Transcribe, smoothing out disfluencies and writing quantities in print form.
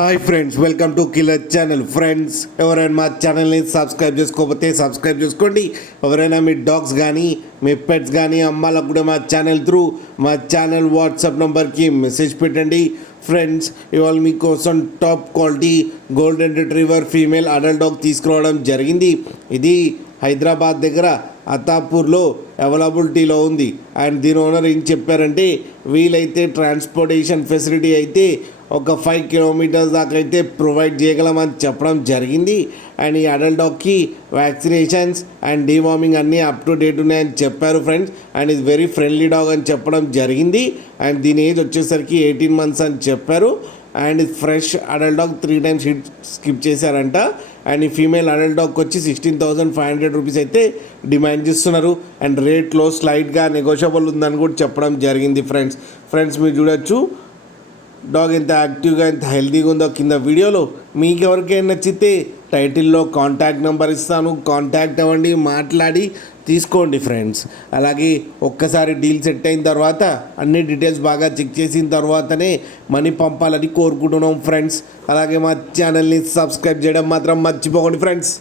Hi friends, welcome to killer channel. Friends, ఎవరైనా మా ఛానల్ని సబ్స్క్రైబ్ చేసుకోకపోతే సబ్స్క్రైబ్ చేసుకోండి. ఎవరైనా మీ డాగ్స్ కానీ మీ పెట్స్ కానీ అమ్మాలకు కూడా మా ఛానల్ త్రూ మా ఛానల్ వాట్సాప్ నెంబర్కి మెసేజ్ పెట్టండి. ఫ్రెండ్స్, ఇవాళ మీకోసం top quality golden retriever female adult dog తీసుకురావడం జరిగింది. ఇది హైదరాబాద్ దగ్గర అతాపూర్లో అవైలబిలిటీలో ఉంది. అండ్ దీని ఓనర్ ఏం చెప్పారంటే, వీలైతే ట్రాన్స్పోర్టేషన్ ఫెసిలిటీ అయితే ఒక 5 కిలోమీటర్స్ దాకా అయితే ప్రొవైడ్ చేయగలమని చెప్పడం జరిగింది. అండ్ ఈ అడల్ట్ డాగ్కి వ్యాక్సినేషన్స్ అండ్ డీవార్మింగ్ అన్నీ అప్ టు డేట్ ఉన్నాయని చెప్పారు ఫ్రెండ్స్. అండ్ ఇది వెరీ ఫ్రెండ్లీ డాగ్ అని చెప్పడం జరిగింది. అండ్ దీని ఏజ్ వచ్చేసరికి 18 months అని చెప్పారు. And fresh adult dog 3 times hit skip చేశారంట. అండ్ ఈ ఫీమేల్ అడల్ట్ డాగ్కి వచ్చి 16,500 రూపీస్ అయితే డిమాండ్ చేస్తున్నారు. అండ్ రేట్లో స్లైట్గా నెగోషియబుల్ ఉందని కూడా చెప్పడం జరిగింది ఫ్రెండ్స్ మీరు చూడొచ్చు డాగ్ ఎంత యాక్టివ్గా ఎంత హెల్తీగా ఉందో కింద వీడియోలో. మీకు ఎవరికైనా నచ్చితే టైటిల్లో కాంటాక్ట్ నెంబర్ ఇస్తాను, కాంటాక్ట్ అవ్వండి, మాట్లాడి తీసుకోండి ఫ్రెండ్స్. అలాగే ఒక్కసారి డీల్ సెట్ అయిన తర్వాత అన్ని డీటెయిల్స్ బాగా చెక్ చేసిన తర్వాతనే మనీ పంపాలని కోరుకుంటున్నాం ఫ్రెండ్స్. అలాగే మా ఛానల్ని సబ్స్క్రైబ్ చేయడం మాత్రం మర్చిపోకండి ఫ్రెండ్స్.